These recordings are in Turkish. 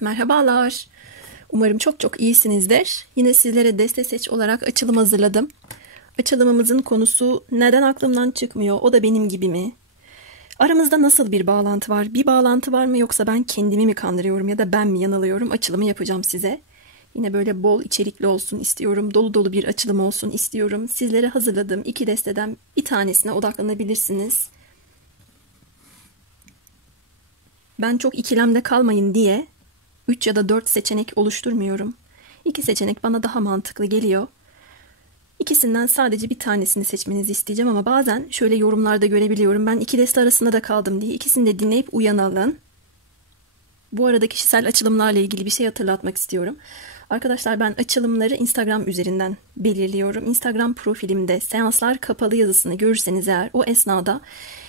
Merhabalar. Umarım çok çok iyisinizdir. Yine sizlere deste seç olarak açılım hazırladım. Açılımımızın konusu neden aklımdan çıkmıyor, o da benim gibi mi? Aramızda nasıl bir bağlantı var? Bir bağlantı var mı yoksa ben kendimi mi kandırıyorum ya da ben mi yanılıyorum? Açılımı yapacağım size. Yine böyle bol içerikli olsun istiyorum. Dolu dolu bir açılım olsun istiyorum. Sizlere hazırladığım iki desteden bir tanesine odaklanabilirsiniz. Ben çok ikilemde kalmayın diye 3 ya da 4 seçenek oluşturmuyorum. 2 seçenek bana daha mantıklı geliyor. İkisinden sadece bir tanesini seçmenizi isteyeceğim ama bazen şöyle yorumlarda görebiliyorum. Ben iki deste arasında da kaldım diye. İkisini de dinleyip uyanalım. Bu arada kişisel açılımlarla ilgili bir şey hatırlatmak istiyorum. Arkadaşlar, ben açılımları Instagram üzerinden belirliyorum. Instagram profilimde seanslar kapalı yazısını görürseniz eğer, o esnada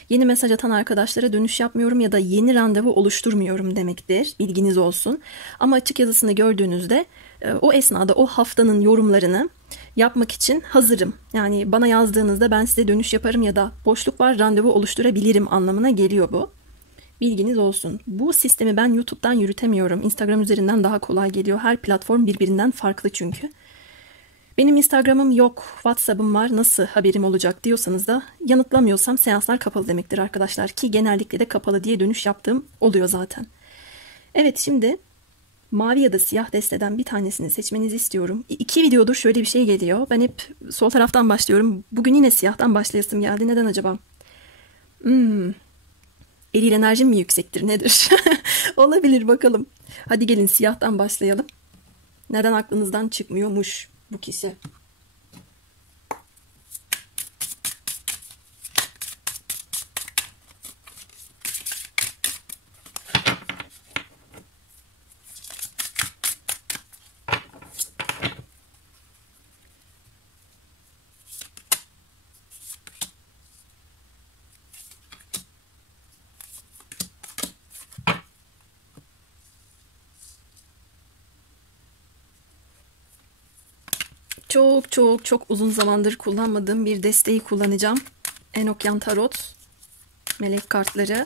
yeni mesaj atan arkadaşlara dönüş yapmıyorum ya da yeni randevu oluşturmuyorum demektir. Bilginiz olsun. Ama açık yazısını gördüğünüzde o esnada o haftanın yorumlarını yapmak için hazırım. Yani bana yazdığınızda ben size dönüş yaparım ya da boşluk var, randevu oluşturabilirim anlamına geliyor bu. Bilginiz olsun. Bu sistemi ben YouTube'dan yürütemiyorum. Instagram üzerinden daha kolay geliyor. Her platform birbirinden farklı çünkü. Benim Instagram'ım yok, WhatsApp'ım var, nasıl haberim olacak diyorsanız da yanıtlamıyorsam seanslar kapalı demektir arkadaşlar. Ki genellikle de kapalı diye dönüş yaptığım oluyor zaten. Evet, şimdi mavi ya da siyah desteden bir tanesini seçmenizi istiyorum. İki videodur şöyle bir şey geliyor. Ben hep sol taraftan başlıyorum. Bugün yine siyahtan başlayasım geldi. Neden acaba? Eril enerjim mi yüksektir nedir? Olabilir, bakalım. Hadi gelin siyahtan başlayalım. Neden aklınızdan çıkmıyormuş bu kişi? Çok çok çok uzun zamandır kullanmadığım bir desteği kullanacağım. Enokyan Tarot melek kartları.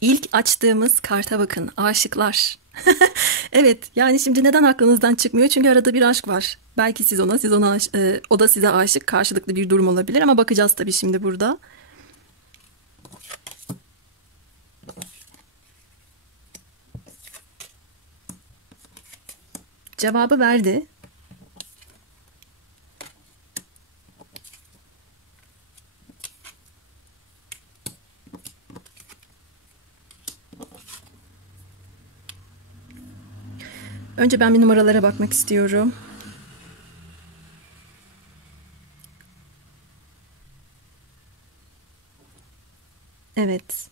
İlk açtığımız karta bakın. Aşıklar. Evet, yani şimdi neden aklınızdan çıkmıyor? Çünkü arada bir aşk var. Belki siz ona, siz ona, o da size aşık. Karşılıklı bir durum olabilir ama bakacağız tabii şimdi burada. Cevabı verdi. Önce ben bir numaralara bakmak istiyorum. Evet.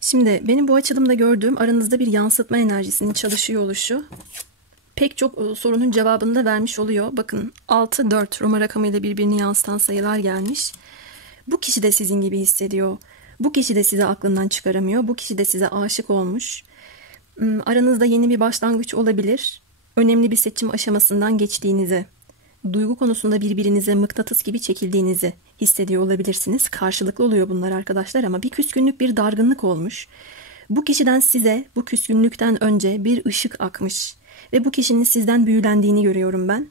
Şimdi benim bu açılımda gördüğüm aranızda bir yansıtma enerjisinin çalışıyor oluşu. Pek çok sorunun cevabını da vermiş oluyor. Bakın 6-4 Roma rakamıyla birbirini yansıtan sayılar gelmiş. Bu kişi de sizin gibi hissediyor. Bu kişi de sizi aklından çıkaramıyor. Bu kişi de size aşık olmuş. Aranızda yeni bir başlangıç olabilir. Önemli bir seçim aşamasından geçtiğinizi, duygu konusunda birbirinize mıknatıs gibi çekildiğinizi hissediyor olabilirsiniz. Karşılıklı oluyor bunlar arkadaşlar ama bir küskünlük, bir dargınlık olmuş. Bu kişiden size bu küskünlükten önce bir ışık akmış ve bu kişinin sizden büyülendiğini görüyorum ben.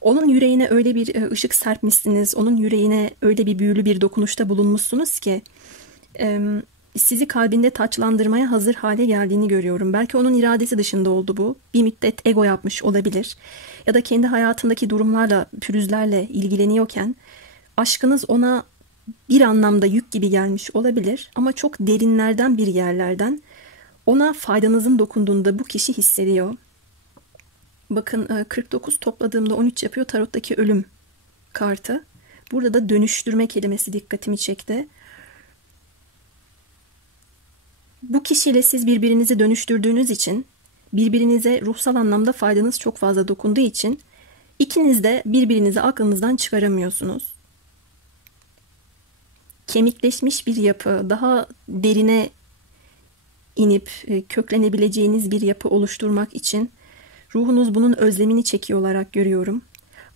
Onun yüreğine öyle bir ışık serpmişsiniz, onun yüreğine öyle bir büyülü bir dokunuşta bulunmuşsunuz ki sizi kalbinde taçlandırmaya hazır hale geldiğini görüyorum. Belki onun iradesi dışında oldu bu. Bir müddet ego yapmış olabilir. Ya da kendi hayatındaki durumlarla, pürüzlerle ilgileniyorken aşkınız ona bir anlamda yük gibi gelmiş olabilir. Ama çok derinlerden, bir yerlerden ona faydanızın dokunduğunda bu kişi hissediyor. Bakın 49 topladığımda 13 yapıyor tarottaki ölüm kartı. Burada da dönüştürme kelimesi dikkatimi çekti. Bu kişiyle siz birbirinizi dönüştürdüğünüz için birbirinize ruhsal anlamda faydanız çok fazla dokunduğu için ikiniz de birbirinizi aklınızdan çıkaramıyorsunuz. Kemikleşmiş bir yapı, daha derine inip köklenebileceğiniz bir yapı oluşturmak için ruhunuz bunun özlemini çekiyor olarak görüyorum.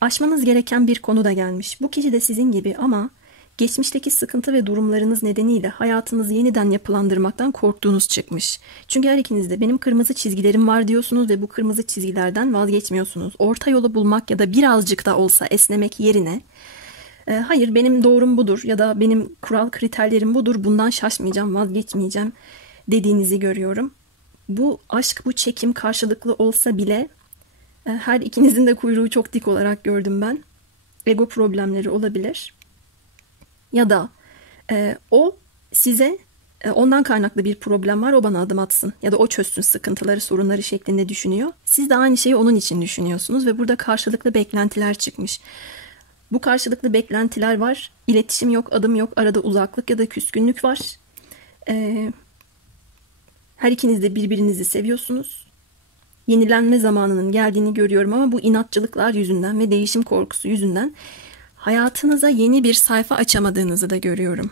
Aşmanız gereken bir konu da gelmiş. Bu kişi de sizin gibi ama geçmişteki sıkıntı ve durumlarınız nedeniyle hayatınızı yeniden yapılandırmaktan korktuğunuz çıkmış. Çünkü her ikiniz de benim kırmızı çizgilerim var diyorsunuz ve bu kırmızı çizgilerden vazgeçmiyorsunuz. Orta yolu bulmak ya da birazcık da olsa esnemek yerine hayır benim doğrum budur ya da benim kural kriterlerim budur, bundan şaşmayacağım, vazgeçmeyeceğim dediğinizi görüyorum. Bu aşk, bu çekim karşılıklı olsa bile her ikinizin de kuyruğu çok dik olarak gördüm ben. Ego problemleri olabilir. Ya da o size ondan kaynaklı bir problem var, o bana adım atsın ya da o çözsün sıkıntıları, sorunları şeklinde düşünüyor. Siz de aynı şeyi onun için düşünüyorsunuz ve burada karşılıklı beklentiler çıkmış. Bu karşılıklı beklentiler var. İletişim yok, adım yok, arada uzaklık ya da küskünlük var. Her ikiniz de birbirinizi seviyorsunuz. Yenilenme zamanının geldiğini görüyorum ama bu inatçılıklar yüzünden ve değişim korkusu yüzünden hayatınıza yeni bir sayfa açamadığınızı da görüyorum.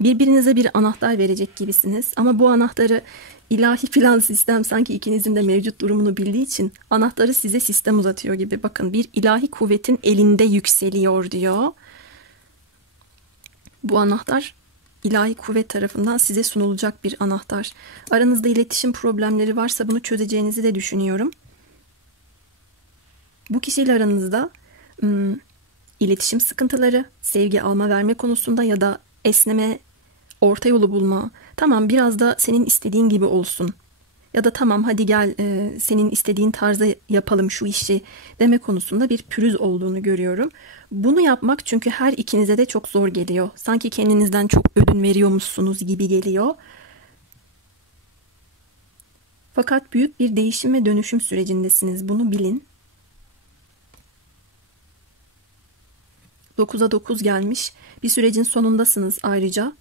Birbirinize bir anahtar verecek gibisiniz ama bu anahtarı ilahi plan sistem sanki ikinizin de mevcut durumunu bildiği için anahtarı size sistem uzatıyor gibi. Bakın, bir ilahi kuvvetin elinde yükseliyor diyor. Bu anahtar ilahi kuvvet tarafından size sunulacak bir anahtar. Aranızda iletişim problemleri varsa bunu çözeceğinizi de düşünüyorum. Bu kişiyle aranızda iletişim sıkıntıları, sevgi alma verme konusunda ya da esneme, orta yolu bulma. Tamam, biraz da senin istediğin gibi olsun. Ya da tamam hadi gel senin istediğin tarzda yapalım şu işi deme konusunda bir pürüz olduğunu görüyorum. Bunu yapmak çünkü her ikinize de çok zor geliyor. Sanki kendinizden çok ödün veriyormuşsunuz gibi geliyor. Fakat büyük bir değişim ve dönüşüm sürecindesiniz. Bunu bilin. 9'a 9 gelmiş. Bir sürecin sonundasınız ayrıca.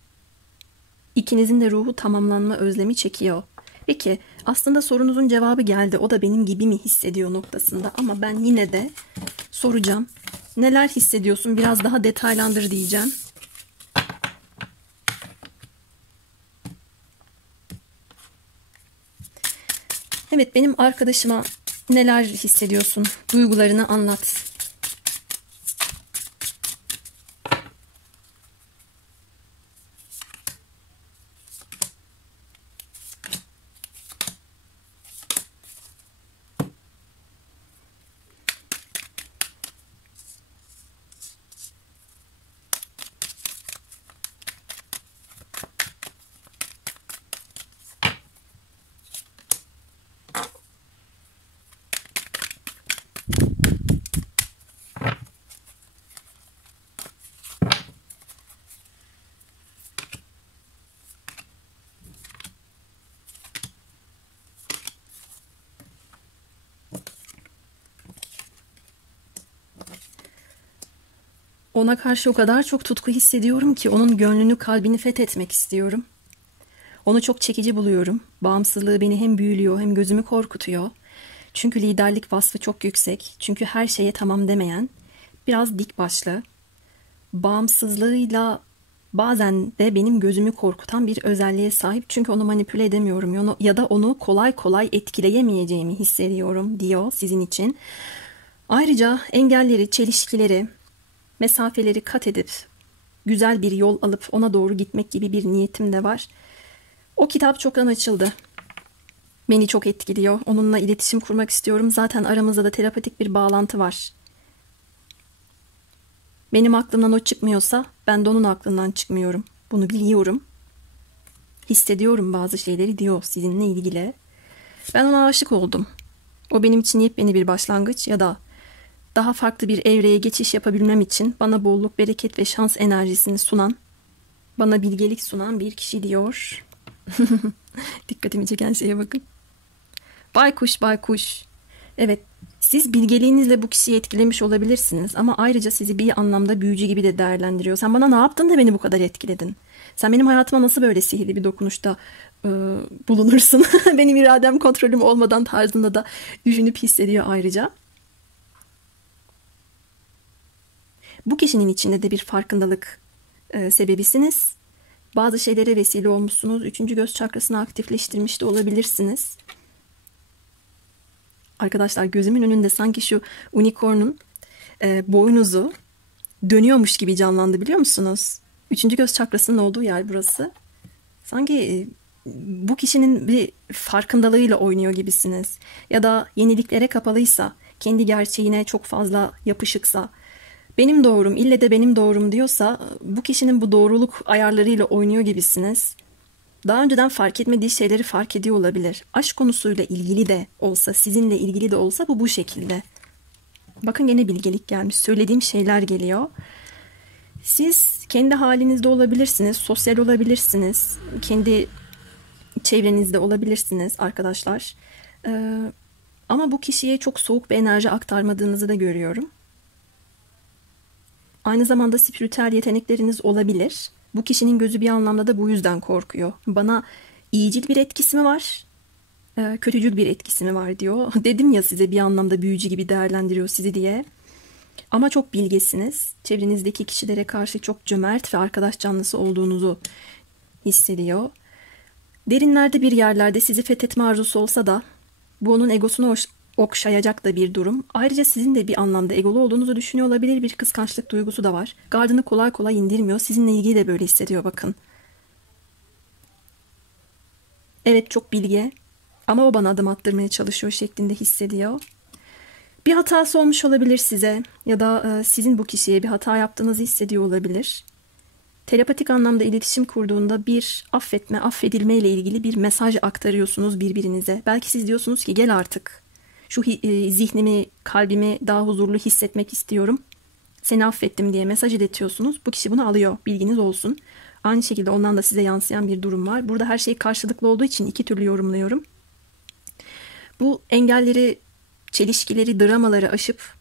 İkinizin de ruhu tamamlanma özlemi çekiyor. Peki aslında sorunuzun cevabı geldi. O da benim gibi mi hissediyor noktasında. Ama ben yine de soracağım. Neler hissediyorsun? Biraz daha detaylandır diyeceğim. Evet, benim arkadaşıma neler hissediyorsun? Duygularını anlat. Ona karşı o kadar çok tutku hissediyorum ki onun gönlünü, kalbini fethetmek istiyorum. Onu çok çekici buluyorum. Bağımsızlığı beni hem büyülüyor hem gözümü korkutuyor. Çünkü liderlik vasfı çok yüksek. Çünkü her şeye tamam demeyen, biraz dik başlı. Bağımsızlığıyla bazen de benim gözümü korkutan bir özelliğe sahip. Çünkü onu manipüle edemiyorum ya da onu kolay kolay etkileyemeyeceğimi hissediyorum diyor sizin için. Ayrıca engelleri, çelişkileri, mesafeleri kat edip güzel bir yol alıp ona doğru gitmek gibi bir niyetim de var. O kitap çoktan açıldı. Beni çok etkiliyor. Onunla iletişim kurmak istiyorum. Zaten aramızda da telepatik bir bağlantı var. Benim aklımdan o çıkmıyorsa ben de onun aklından çıkmıyorum. Bunu biliyorum. Hissediyorum bazı şeyleri diyor sizinle ilgili. Ben ona aşık oldum. O benim için yepyeni bir başlangıç ya da daha farklı bir evreye geçiş yapabilmem için bana bolluk, bereket ve şans enerjisini sunan, bana bilgelik sunan bir kişi diyor. Dikkatimi çeken şeye bakın. Baykuş, baykuş. Evet, Siz bilgeliğinizle bu kişiyi etkilemiş olabilirsiniz ama ayrıca sizi bir anlamda büyücü gibi de değerlendiriyor. Sen bana ne yaptın da beni bu kadar etkiledin? Sen benim hayatıma nasıl böyle sihirli bir dokunuşta bulunursun? Benim iradem kontrolüm olmadan tarzında da düşünüp hissediyor ayrıca. Bu kişinin içinde de bir farkındalık sebebisiniz. Bazı şeylere vesile olmuşsunuz. Üçüncü göz çakrasını aktifleştirmiş de olabilirsiniz. Arkadaşlar gözümün önünde sanki şu unicorn'un boynuzu dönüyormuş gibi canlandı, biliyor musunuz? Üçüncü göz çakrasının olduğu yer burası. Sanki bu kişinin bir farkındalığıyla oynuyor gibisiniz. Ya da yeniliklere kapalıysa, kendi gerçeğine çok fazla yapışıksa, benim doğrum, ille de benim doğrum diyorsa bu kişinin bu doğruluk ayarlarıyla oynuyor gibisiniz. Daha önceden fark etmediği şeyleri fark ediyor olabilir. Aşk konusuyla ilgili de olsa, sizinle ilgili de olsa bu şekilde. Bakın gene bilgelik gelmiş. Söylediğim şeyler geliyor. Siz kendi halinizde olabilirsiniz, sosyal olabilirsiniz, kendi çevrenizde olabilirsiniz arkadaşlar. Ama bu kişiye çok soğuk bir enerji aktarmadığınızı da görüyorum. Aynı zamanda spiritüel yetenekleriniz olabilir. Bu kişinin gözü bir anlamda da bu yüzden korkuyor. Bana iyicil bir etkisi mi var, kötücül bir etkisi mi var diyor. Dedim ya size bir anlamda büyücü gibi değerlendiriyor sizi diye. Ama çok bilgesiniz. Çevrenizdeki kişilere karşı çok cömert ve arkadaş canlısı olduğunuzu hissediyor. Derinlerde bir yerlerde sizi fethetme arzusu olsa da bu onun egosunu okşayacak da bir durum. Ayrıca sizin de bir anlamda egolu olduğunuzu düşünüyor olabilir. Bir kıskançlık duygusu da var. Gardını kolay kolay indirmiyor. Sizinle ilgili de böyle hissediyor bakın. Evet, çok bilge ama o bana adım attırmaya çalışıyor şeklinde hissediyor. Bir hatası olmuş olabilir size ya da sizin bu kişiye bir hata yaptığınızı hissediyor olabilir. Telepatik anlamda iletişim kurduğunda bir affetme, affedilme ile ilgili bir mesaj aktarıyorsunuz birbirinize. Belki siz diyorsunuz ki gel artık. Şu zihnimi, kalbimi daha huzurlu hissetmek istiyorum. Seni affettim diye mesaj iletiyorsunuz. Bu kişi bunu alıyor. Bilginiz olsun. Aynı şekilde ondan da size yansıyan bir durum var. Burada her şey karşılıklı olduğu için iki türlü yorumluyorum. Bu engelleri, çelişkileri, dramaları aşıp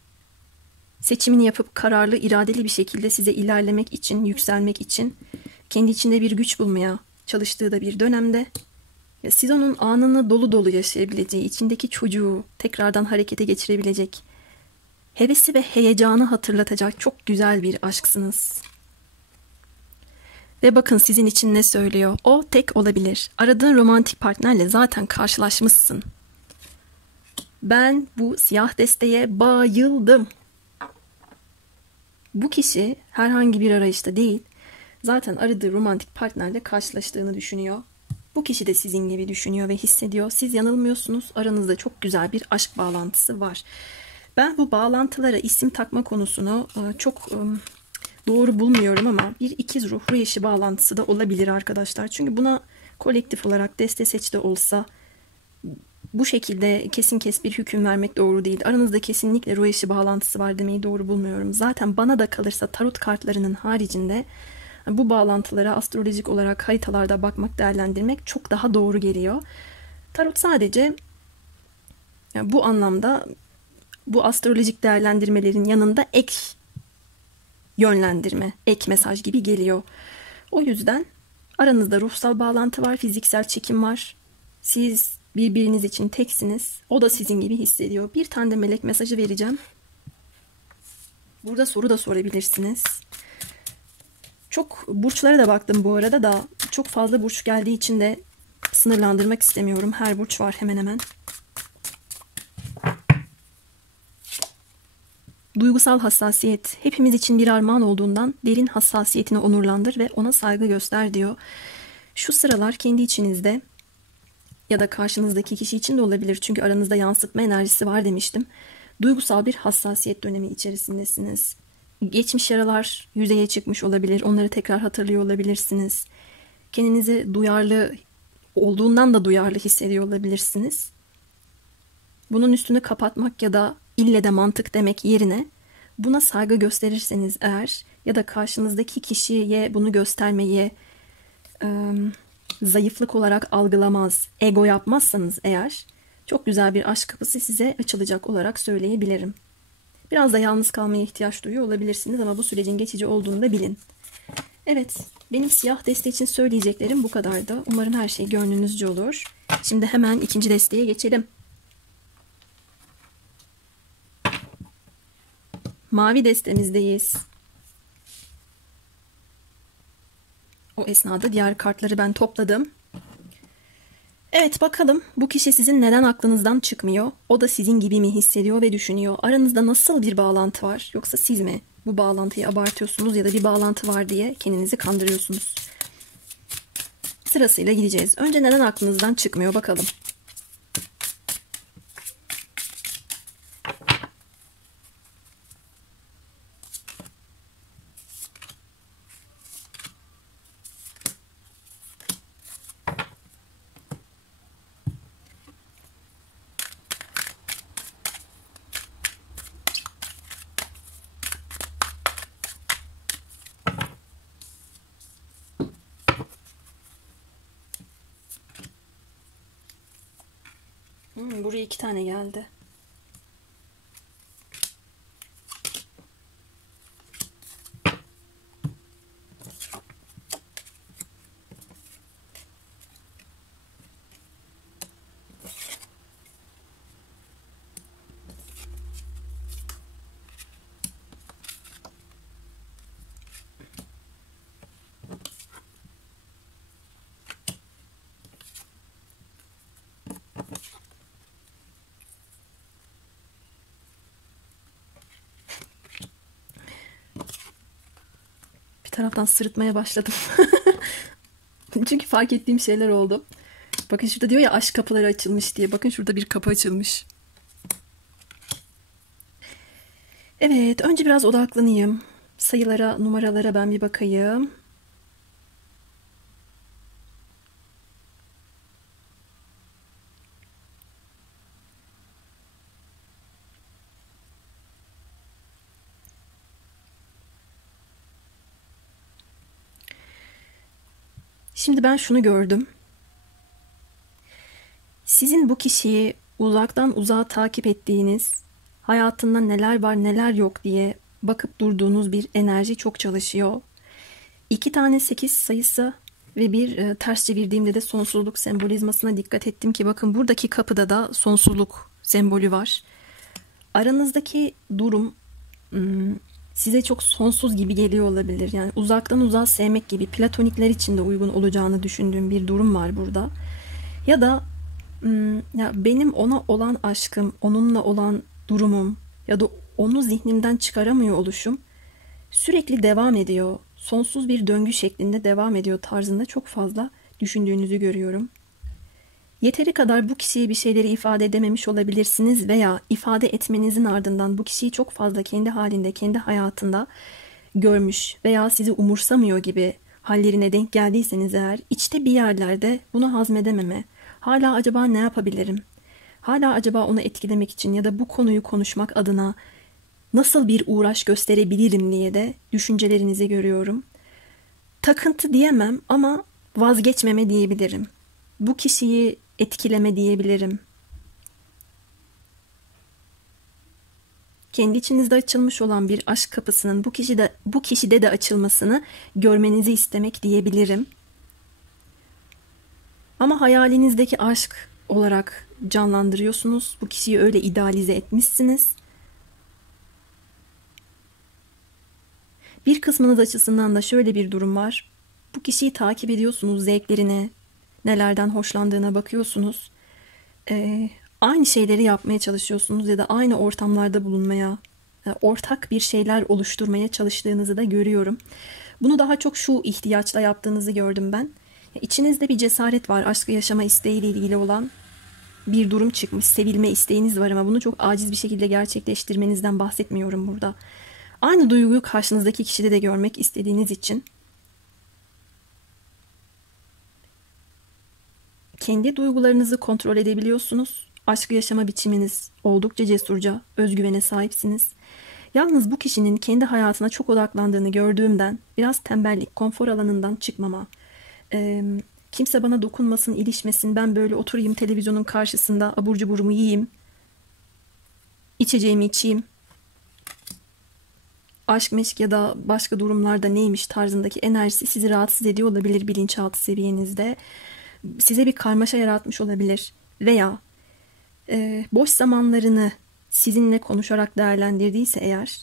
seçimini yapıp kararlı, iradeli bir şekilde size ilerlemek için, yükselmek için kendi içinde bir güç bulmaya çalıştığı da bir dönemde siz onun anını dolu dolu yaşayabileceği, içindeki çocuğu tekrardan harekete geçirebilecek, hevesi ve heyecanı hatırlatacak çok güzel bir aşksınız. Ve bakın sizin için ne söylüyor? O tek olabilir. Aradığın romantik partnerle zaten karşılaşmışsın. Ben bu siyah desteğe bayıldım. Bu kişi herhangi bir arayışta değil, zaten aradığı romantik partnerle karşılaştığını düşünüyor. Bu kişi de sizin gibi düşünüyor ve hissediyor. Siz yanılmıyorsunuz. Aranızda çok güzel bir aşk bağlantısı var. Ben bu bağlantılara isim takma konusunu çok doğru bulmuyorum ama bir ikiz ruh eşi bağlantısı da olabilir arkadaşlar. Çünkü buna kolektif olarak deste seç de olsa bu şekilde kesin kes bir hüküm vermek doğru değil. Aranızda kesinlikle ruh eşi bağlantısı var demeyi doğru bulmuyorum. Zaten bana da kalırsa tarot kartlarının haricinde bu bağlantılara astrolojik olarak haritalarda bakmak, değerlendirmek çok daha doğru geliyor. Tarot sadece bu anlamda bu astrolojik değerlendirmelerin yanında ek yönlendirme, ek mesaj gibi geliyor. O yüzden aranızda ruhsal bağlantı var, fiziksel çekim var. Siz birbiriniz için teksiniz. O da sizin gibi hissediyor. Bir tane de melek mesajı vereceğim. Burada soru da sorabilirsiniz. Çok burçlara da baktım bu arada da çok fazla burç geldiği için de sınırlandırmak istemiyorum. Her burç var hemen hemen. Duygusal hassasiyet hepimiz için bir armağan olduğundan derin hassasiyetini onurlandır ve ona saygı göster diyor. Şu sıralar kendi içinizde ya da karşınızdaki kişi için de olabilir. Çünkü aranızda yansıtma enerjisi var demiştim. Duygusal bir hassasiyet dönemi içerisindesiniz. Geçmiş yaralar yüzeye çıkmış olabilir. Onları tekrar hatırlıyor olabilirsiniz. Kendinizi duyarlı olduğundan da duyarlı hissediyor olabilirsiniz. Bunun üstünü kapatmak ya da ille de mantık demek yerine buna saygı gösterirseniz eğer ya da karşınızdaki kişiye bunu göstermeyi zayıflık olarak algılamaz, ego yapmazsanız eğer Çok güzel bir aşk kapısı size açılacak olarak söyleyebilirim. Biraz da yalnız kalmaya ihtiyaç duyuyor olabilirsiniz ama bu sürecin geçici olduğunu da bilin. Evet, benim siyah deste için söyleyeceklerim bu kadardı. Umarım her şey gönlünüzce olur. Şimdi hemen ikinci desteye geçelim. Mavi destemizdeyiz. O esnada diğer kartları ben topladım. Evet, bakalım bu kişi sizin neden aklınızdan çıkmıyor? O da sizin gibi mi hissediyor ve düşünüyor? Aranızda nasıl bir bağlantı var? Yoksa siz mi bu bağlantıyı abartıyorsunuz ya da bir bağlantı var diye kendinizi kandırıyorsunuz? Sırasıyla gideceğiz. Önce neden aklınızdan çıkmıyor bakalım. Buraya 2 tane geldi. Bir taraftan sırıtmaya başladım. Çünkü fark ettiğim şeyler oldu. Bakın şurada diyor ya aşk kapıları açılmış diye. Bakın şurada bir kapı açılmış. Evet, önce biraz odaklanayım. Sayılara, numaralara ben bir bakayım. Şimdi ben şunu gördüm. Sizin bu kişiyi uzaktan uzağa takip ettiğiniz, hayatında neler var neler yok diye bakıp durduğunuz bir enerji çok çalışıyor. 2 tane 8 sayısı ve bir ters çevirdiğimde de sonsuzluk sembolizmasına dikkat ettim ki bakın buradaki kapıda da sonsuzluk sembolü var. Aranızdaki durum size çok sonsuz gibi geliyor olabilir. Yani uzaktan uzağa sevmek gibi platonikler için de uygun olacağını düşündüğüm bir durum var burada. Ya da ya benim ona olan aşkım, onunla olan durumum ya da onu zihnimden çıkaramıyor oluşum sürekli devam ediyor. Sonsuz bir döngü şeklinde devam ediyor tarzında çok fazla düşündüğünüzü görüyorum. Yeteri kadar bu kişiye bir şeyleri ifade edememiş olabilirsiniz veya ifade etmenizin ardından bu kişiyi çok fazla kendi halinde, kendi hayatında görmüş veya sizi umursamıyor gibi hallerine denk geldiyseniz eğer içte bir yerlerde bunu hazmedememe, hala acaba ne yapabilirim? Hala acaba onu etkilemek için ya da bu konuyu konuşmak adına nasıl bir uğraş gösterebilirim diye de düşüncelerinizi görüyorum. Takıntı diyemem ama vazgeçmeme diyebilirim. Bu kişiyi etkileme diyebilirim. Kendi içinizde açılmış olan bir aşk kapısının bu kişide de açılmasını görmenizi istemek diyebilirim. Ama hayalinizdeki aşk olarak canlandırıyorsunuz. Bu kişiyi öyle idealize etmişsiniz. Bir kısmınız açısından da şöyle bir durum var. Bu kişiyi takip ediyorsunuz, zevklerine, nelerden hoşlandığına bakıyorsunuz. Aynı şeyleri yapmaya çalışıyorsunuz ya da aynı ortamlarda bulunmaya, ortak bir şeyler oluşturmaya çalıştığınızı da görüyorum. Bunu daha çok şu ihtiyaçla yaptığınızı gördüm ben. İçinizde bir cesaret var, aşkı yaşama isteğiyle ilgili olan bir durum çıkmış, sevilme isteğiniz var ama bunu çok aciz bir şekilde gerçekleştirmenizden bahsetmiyorum burada. Aynı duyguyu karşınızdaki kişide de görmek istediğiniz için kendi duygularınızı kontrol edebiliyorsunuz. Aşkı yaşama biçiminiz oldukça cesurca, özgüvene sahipsiniz. Yalnız bu kişinin kendi hayatına çok odaklandığını gördüğümden biraz tembellik, konfor alanından çıkmama, Kimse bana dokunmasın, ilişmesin. Ben böyle oturayım televizyonun karşısında, abur cuburumu yiyeyim. İçeceğimi içeyim. Aşk meşk ya da başka durumlarda neymiş tarzındaki enerjisi sizi rahatsız ediyor olabilir bilinçaltı seviyenizde. Size bir karmaşa yaratmış olabilir. Veya boş zamanlarını sizinle konuşarak değerlendirdiyse eğer,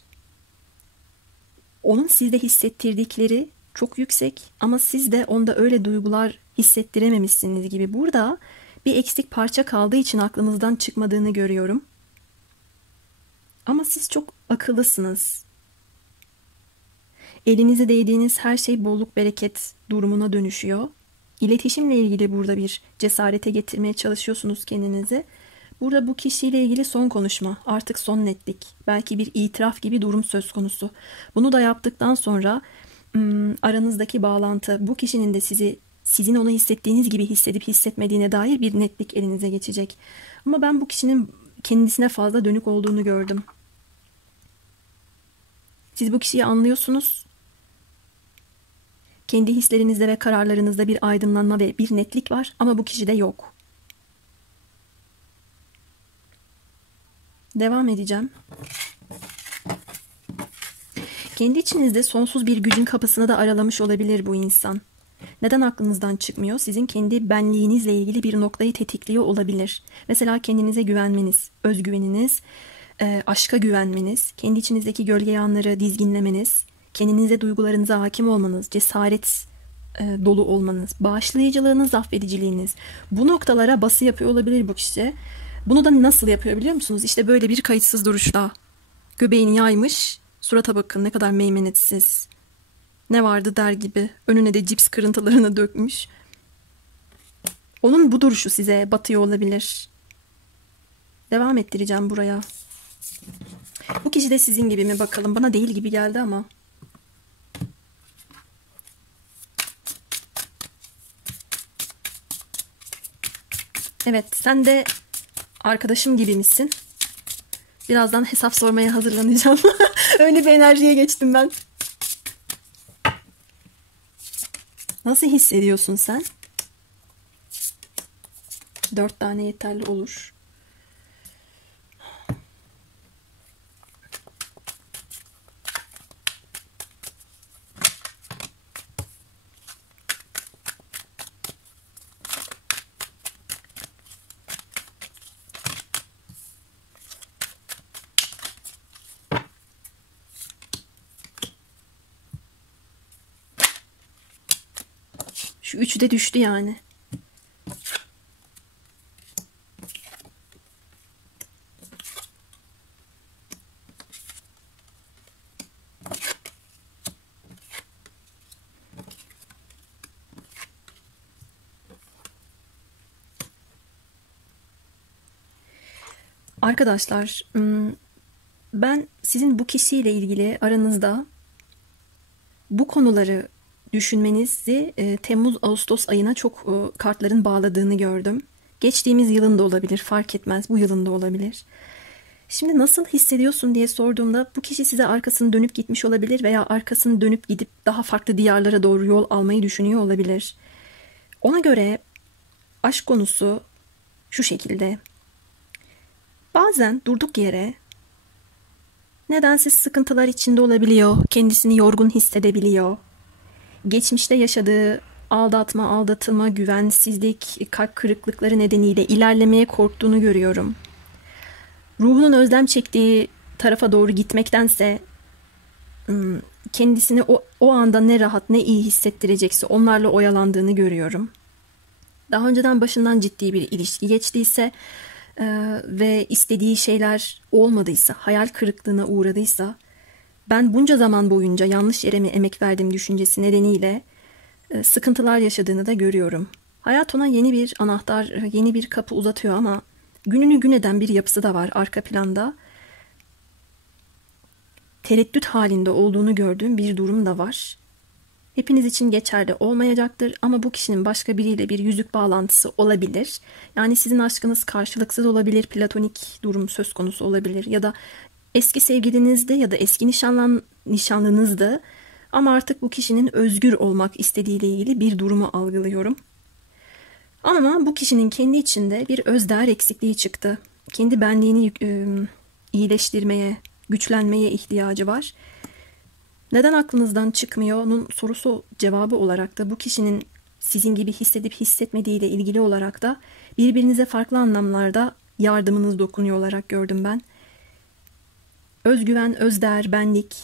onun sizde hissettirdikleri çok yüksek ama siz de onda öyle duygular hissettirememişsiniz gibi. Burada bir eksik parça kaldığı için aklınızdan çıkmadığını görüyorum. Ama siz çok akıllısınız. Elinize değdiğiniz her şey bolluk bereket durumuna dönüşüyor. İletişimle ilgili burada bir cesarete getirmeye çalışıyorsunuz kendinizi. Burada bu kişiyle ilgili son konuşma, artık son netlik, belki bir itiraf gibi durum söz konusu. Bunu da yaptıktan sonra aranızdaki bağlantı, bu kişinin de sizin onu hissettiğiniz gibi hissedip hissetmediğine dair bir netlik elinize geçecek. Ama ben bu kişinin kendisine fazla dönük olduğunu gördüm. Siz bu kişiyi anlıyorsunuz. Kendi hislerinizde ve kararlarınızda bir aydınlanma ve bir netlik var ama bu kişide yok. Devam edeceğim. Kendi içinizde sonsuz bir gücün kapısını da aralamış olabilir bu insan. Neden aklınızdan çıkmıyor? Sizin kendi benliğinizle ilgili bir noktayı tetikliyor olabilir. Mesela kendinize güvenmeniz, özgüveniniz, aşka güvenmeniz, kendi içinizdeki gölge yanları dizginlemeniz, kendinize, duygularınıza hakim olmanız, cesaret dolu olmanız, bağışlayıcılığınız, affediciliğiniz. Bu noktalara bası yapıyor olabilir bu kişi. Bunu da nasıl yapıyor biliyor musunuz? İşte böyle bir kayıtsız duruşla. Göbeğini yaymış, surata bakın ne kadar meymenetsiz. Ne vardı der gibi. Önüne de cips kırıntılarını dökmüş. Onun bu duruşu size batıyor olabilir. Devam ettireceğim buraya. Bu kişi de sizin gibi mi bakalım? Bana değil gibi geldi ama. Evet, sen de arkadaşım gibi misin? Birazdan hesap sormaya hazırlanacağım. Öyle bir enerjiye geçtim ben. Nasıl hissediyorsun sen? 4 tane yeterli olur. Şu üçü de düştü yani. Arkadaşlar, ben sizin bu kişiyle ilgili aranızda bu konuları düşünmenizi Temmuz-Ağustos ayına çok kartların bağladığını gördüm. Geçtiğimiz yılın da olabilir, fark etmez. Bu yılın da olabilir. Şimdi nasıl hissediyorsun diye sorduğumda bu kişi size arkasını dönüp gitmiş olabilir veya arkasını dönüp gidip daha farklı diyarlara doğru yol almayı düşünüyor olabilir. Ona göre aşk konusu şu şekilde. Bazen durduk yere nedensiz sıkıntılar içinde olabiliyor, kendisini yorgun hissedebiliyor. Geçmişte yaşadığı aldatma, aldatılma, güvensizlik, kalp kırıklıkları nedeniyle ilerlemeye korktuğunu görüyorum. Ruhunun özlem çektiği tarafa doğru gitmektense kendisini o anda ne rahat ne iyi hissettirecekse onlarla oyalandığını görüyorum. Daha önceden başından ciddi bir ilişki geçtiyse ve istediği şeyler olmadıysa, hayal kırıklığına uğradıysa, ben bunca zaman boyunca yanlış yere mi emek verdiğim düşüncesi nedeniyle sıkıntılar yaşadığını da görüyorum. Hayat ona yeni bir anahtar, yeni bir kapı uzatıyor ama gününü gün eden bir yapısı da var arka planda. Tereddüt halinde olduğunu gördüğüm bir durum da var. Hepiniz için geçerli olmayacaktır ama bu kişinin başka biriyle bir yüzük bağlantısı olabilir. Yani sizin aşkınız karşılıksız olabilir, platonik durum söz konusu olabilir ya da eski sevgilinizde ya da eski nişanlınızdı ama artık bu kişinin özgür olmak istediğiyle ilgili bir durumu algılıyorum. Ama bu kişinin kendi içinde bir özdeğer eksikliği çıktı. Kendi benliğini iyileştirmeye, güçlenmeye ihtiyacı var. Neden aklınızdan çıkmıyor? Onun sorusu cevabı olarak da bu kişinin sizin gibi hissedip hissetmediğiyle ilgili olarak da birbirinize farklı anlamlarda yardımınız dokunuyor olarak gördüm ben. Özgüven, özdeğer, benlik,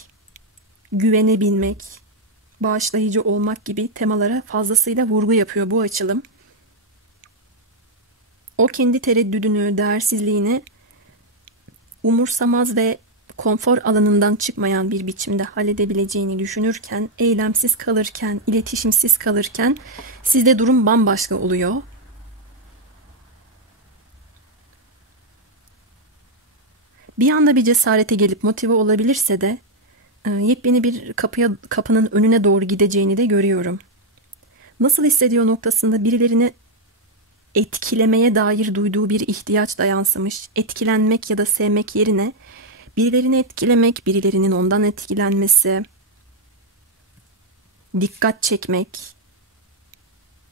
güvenebilmek, bağışlayıcı olmak gibi temalara fazlasıyla vurgu yapıyor bu açılım. O kendi tereddüdünü, değersizliğini umursamaz ve konfor alanından çıkmayan bir biçimde halledebileceğini düşünürken, eylemsiz kalırken, iletişimsiz kalırken sizde durum bambaşka oluyor. Bir anda bir cesarete gelip motive olabilirse de yepyeni bir kapının önüne doğru gideceğini de görüyorum. Nasıl hissediyor noktasında birilerini etkilemeye dair duyduğu bir ihtiyaç da yansımış. Etkilenmek ya da sevmek yerine birilerini etkilemek, birilerinin ondan etkilenmesi, dikkat çekmek,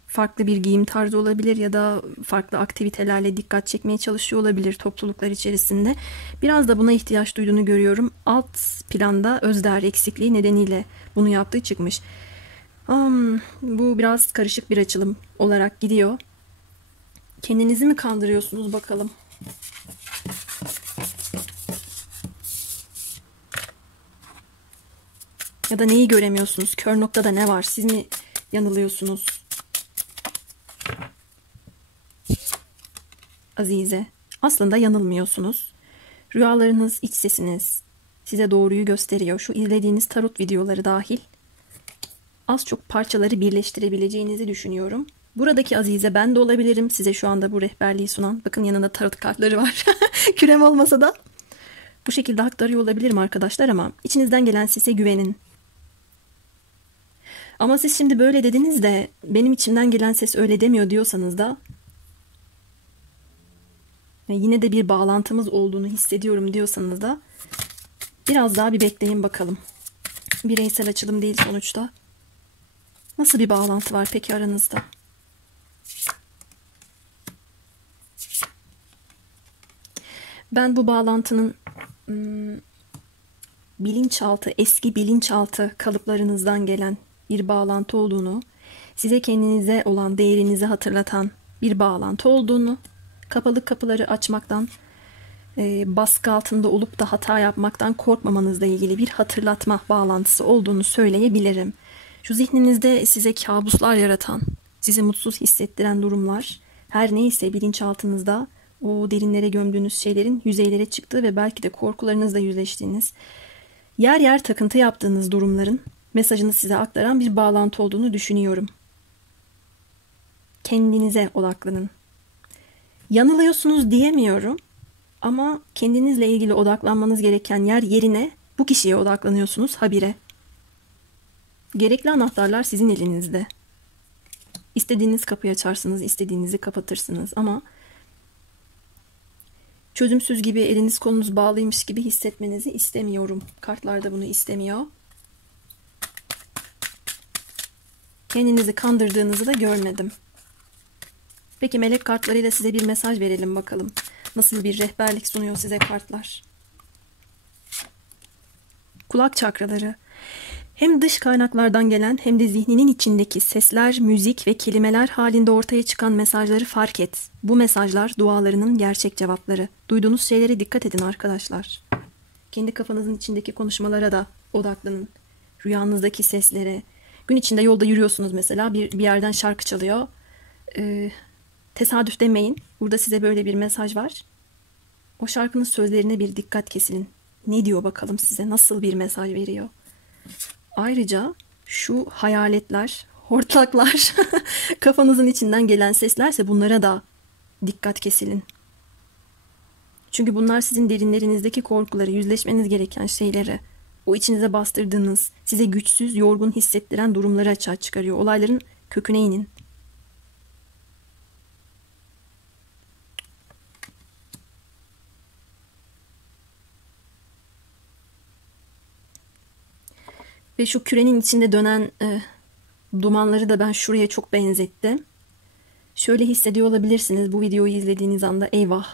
farklı bir giyim tarzı olabilir ya da farklı aktivitelerle dikkat çekmeye çalışıyor olabilir topluluklar içerisinde. Biraz da buna ihtiyaç duyduğunu görüyorum. Alt planda özdeğer eksikliği nedeniyle bunu yaptığı çıkmış. Bu biraz karışık bir açılım olarak gidiyor. Kendinizi mi kandırıyorsunuz bakalım? Ya da neyi göremiyorsunuz? Kör noktada ne var? Siz mi yanılıyorsunuz? Azize, aslında yanılmıyorsunuz. Rüyalarınız, iç sesiniz size doğruyu gösteriyor. Şu izlediğiniz tarot videoları dahil az çok parçaları birleştirebileceğinizi düşünüyorum. Buradaki Azize ben de olabilirim. Size şu anda bu rehberliği sunan. Bakın yanında tarot kartları var. Kürem olmasa da. Bu şekilde aktarıyor olabilirim arkadaşlar ama içinizden gelen sese güvenin. Ama siz şimdi böyle dediniz de benim içimden gelen ses öyle demiyor diyorsanız da yine de bir bağlantımız olduğunu hissediyorum diyorsanız da biraz daha bir bekleyin bakalım. Bireysel açılım değil sonuçta. Nasıl bir bağlantı var peki aranızda? Ben bu bağlantının bilinçaltı, eski bilinçaltı kalıplarınızdan gelen bir bağlantı olduğunu, size kendinize olan değerinizi hatırlatan bir bağlantı olduğunu, kapalı kapıları açmaktan, baskı altında olup da hata yapmaktan korkmamanızla ilgili bir hatırlatma bağlantısı olduğunu söyleyebilirim. Şu zihninizde size kabuslar yaratan, sizi mutsuz hissettiren durumlar, her neyse bilinçaltınızda o derinlere gömdüğünüz şeylerin yüzeylere çıktığı ve belki de korkularınızla yüzleştiğiniz, yer yer takıntı yaptığınız durumların mesajını size aktaran bir bağlantı olduğunu düşünüyorum. Kendinize odaklanın. Yanılıyorsunuz diyemiyorum ama kendinizle ilgili odaklanmanız gereken yer yerine bu kişiye odaklanıyorsunuz habire. Gerekli anahtarlar sizin elinizde. İstediğiniz kapıyı açarsınız, istediğinizi kapatırsınız ama çözümsüz gibi eliniz kolunuz bağlıymış gibi hissetmenizi istemiyorum. Kartlar da bunu istemiyor. Kendinizi kandırdığınızı da görmedim. Peki melek kartlarıyla size bir mesaj verelim bakalım. Nasıl bir rehberlik sunuyor size kartlar? Kulak çakraları. Hem dış kaynaklardan gelen hem de zihninin içindeki sesler, müzik ve kelimeler halinde ortaya çıkan mesajları fark et. Bu mesajlar dualarının gerçek cevapları. Duyduğunuz şeylere dikkat edin arkadaşlar. Kendi kafanızın içindeki konuşmalara da odaklanın. Rüyanızdaki seslere. Gün içinde yolda yürüyorsunuz mesela bir yerden şarkı çalıyor. Tesadüf demeyin. Burada size böyle bir mesaj var. O şarkının sözlerine bir dikkat kesin. Ne diyor bakalım size? Nasıl bir mesaj veriyor? Ayrıca şu hayaletler, hortlaklar, kafanızın içinden gelen seslerse bunlara da dikkat kesilin. Çünkü bunlar sizin derinlerinizdeki korkuları, yüzleşmeniz gereken şeyleri, o içinize bastırdığınız, size güçsüz, yorgun hissettiren durumları açığa çıkarıyor. Olayların köküne inin. Ve şu kürenin içinde dönen dumanları da ben şuraya çok benzettim. Şöyle hissediyor olabilirsiniz bu videoyu izlediğiniz anda, eyvah,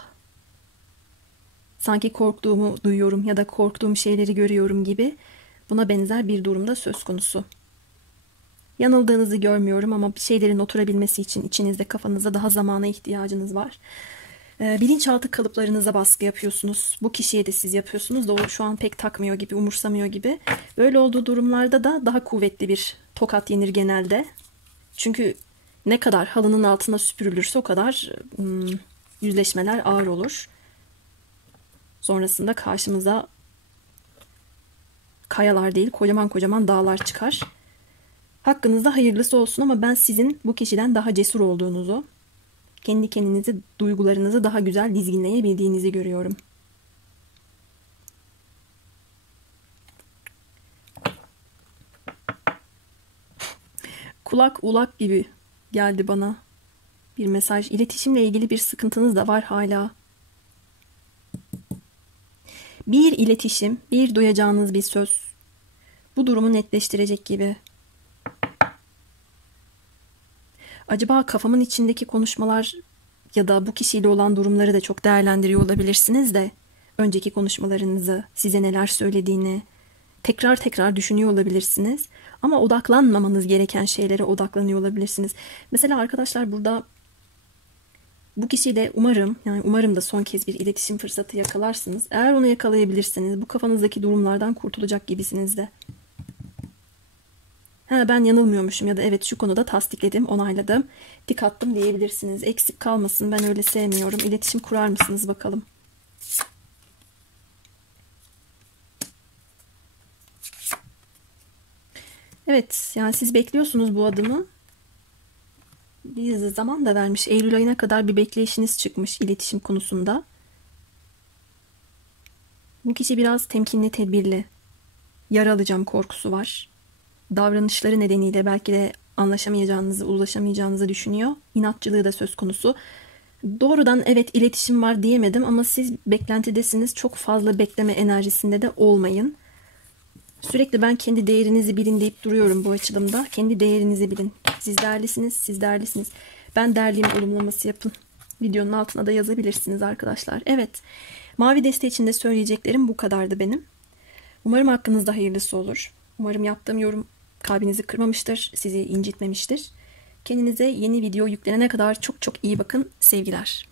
sanki korktuğumu duyuyorum ya da korktuğum şeyleri görüyorum gibi. Buna benzer bir durumda söz konusu. Yanıldığınızı görmüyorum ama bir şeylerin oturabilmesi için içinizde, kafanızda daha zamana ihtiyacınız var. Bilinçaltı kalıplarınıza baskı yapıyorsunuz. Bu kişiye de siz yapıyorsunuz da o şu an pek takmıyor gibi, umursamıyor gibi. Böyle olduğu durumlarda da daha kuvvetli bir tokat yenir genelde. Çünkü ne kadar halının altına süpürülürse o kadar yüzleşmeler ağır olur. Sonrasında karşımıza kayalar değil, kocaman kocaman dağlar çıkar. Hakkınızda hayırlısı olsun ama ben sizin bu kişiden daha cesur olduğunuzu, kendi kendinizi, duygularınızı daha güzel dizginleyebildiğinizi görüyorum. Kulak ulak gibi geldi bana bir mesaj. İletişimle ilgili bir sıkıntınız da var hala. Bir iletişim, bir duyacağınız bir söz bu durumu netleştirecek gibi. Acaba kafamın içindeki konuşmalar ya da bu kişiyle olan durumları da çok değerlendiriyor olabilirsiniz de önceki konuşmalarınızı, size neler söylediğini tekrar tekrar düşünüyor olabilirsiniz. Ama odaklanmamanız gereken şeylere odaklanıyor olabilirsiniz. Mesela arkadaşlar burada bu kişiyle umarım da son kez bir iletişim fırsatı yakalarsınız. Eğer onu yakalayabilirseniz bu kafanızdaki durumlardan kurtulacak gibisiniz de. Ben yanılmıyormuşum ya da evet şu konuda tasdikledim, onayladım, tik attım diyebilirsiniz. Eksik kalmasın, ben öyle sevmiyorum. İletişim kurar mısınız bakalım? Evet, yani siz bekliyorsunuz bu adımı. Bir zaman da vermiş. Eylül ayına kadar bir bekleyişiniz çıkmış iletişim konusunda. Bu kişi biraz temkinli, tedbirli. Yara alacağım korkusu var. Davranışları nedeniyle belki de anlaşamayacağınızı, ulaşamayacağınızı düşünüyor. İnatçılığı da söz konusu. Doğrudan evet iletişim var diyemedim ama siz beklentidesiniz. Çok fazla bekleme enerjisinde de olmayın. Sürekli ben kendi değerinizi bilin deyip duruyorum bu açılımda. Kendi değerinizi bilin. Siz değerlisiniz, siz değerlisiniz. Ben değerliyim olumlaması yapın. Videonun altına da yazabilirsiniz arkadaşlar. Evet, mavi deste için de söyleyeceklerim bu kadardı benim. Umarım hakkınızda hayırlısı olur. Umarım yaptığım yorum kalbinizi kırmamıştır, sizi incitmemiştir. Kendinize yeni video yüklenene kadar çok çok iyi bakın. Sevgiler.